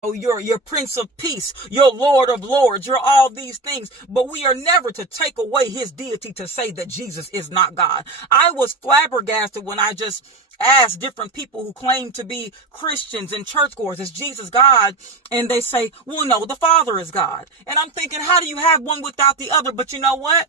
Oh, you're your Prince of Peace, your Lord of Lords, you're all these things, but we are never to take away his deity to say that Jesus is not God. I was flabbergasted when I just asked different people who claim to be Christians and churchgoers, is Jesus God? And they say, well, no, the Father is God. And I'm thinking, how do you have one without the other? But you know what?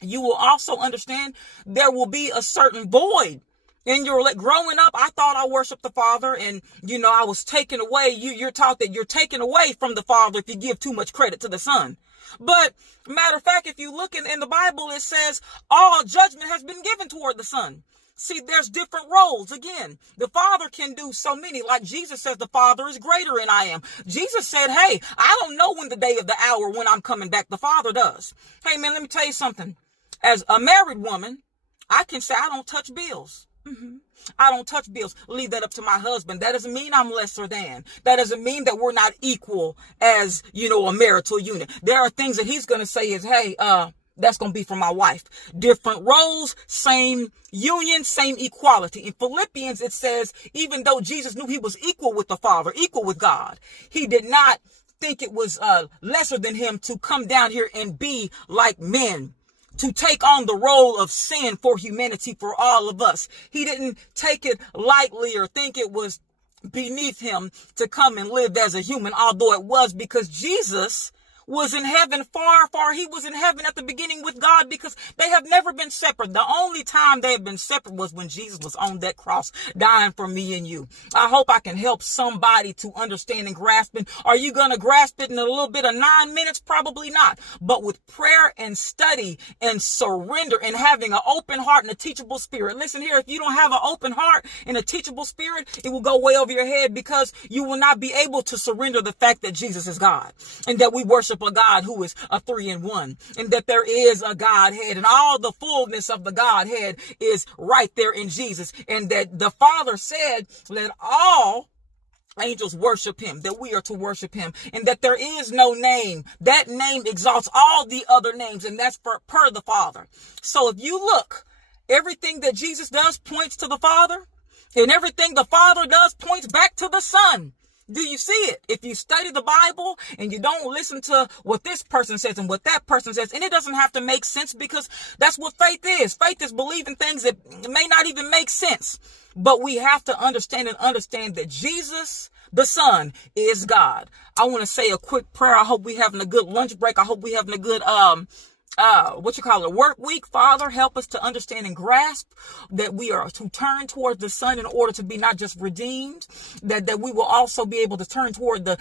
You will also understand there will be a certain void. In your growing up, I thought I worshiped the Father, and I was taken away. You're taught that you're taken away from the Father if you give too much credit to the Son. But matter of fact, if you look in the Bible, it says all judgment has been given toward the Son. See, there's different roles. Again, the Father can do so many. Like Jesus says, the Father is greater than I am. Jesus said, hey, I don't know when the day of the hour when I'm coming back. The Father does. Hey, man, let me tell you something. As a married woman, I can say I don't touch bills. I don't touch bills. Leave that up to my husband. That doesn't mean I'm lesser than. That doesn't mean that we're not equal as, a marital unit. There are things that he's going to say is, hey, that's going to be for my wife. Different roles, same union, same equality. In Philippians, it says, even though Jesus knew he was equal with the Father, equal with God, he did not think it was lesser than him to come down here and be like men, to take on the role of sin for humanity, for all of us. He didn't take it lightly or think it was beneath him to come and live as a human, although it was, because Jesus was in heaven far. He was in heaven at the beginning with God, because they have never been separate. The only time they have been separate was when Jesus was on that cross dying for me and you. I hope I can help somebody to understand and grasp it. Are you going to grasp it in a little bit of 9 minutes? Probably not. But with prayer and study and surrender and having an open heart and a teachable spirit. Listen here, if you don't have an open heart and a teachable spirit, it will go way over your head, because you will not be able to surrender the fact that Jesus is God and that we worship a God who is a 3-in-1, and that there is a Godhead, and all the fullness of the Godhead is right there in Jesus, and that the Father said, let all angels worship him, that we are to worship him, and that there is no name. That name exalts all the other names, and that's per the Father. So if you look, everything that Jesus does points to the Father, and everything the Father does points back to the Son. Do you see it? If you study the Bible and you don't listen to what this person says and what that person says, and it doesn't have to make sense, because that's what faith is. Faith is believing things that may not even make sense. But we have to understand that Jesus, the Son, is God. I want to say a quick prayer. I hope we're having a good lunch break. I hope we're having a good work week. Father, help us to understand and grasp that we are to turn towards the Son in order to be not just redeemed, that we will also be able to turn toward the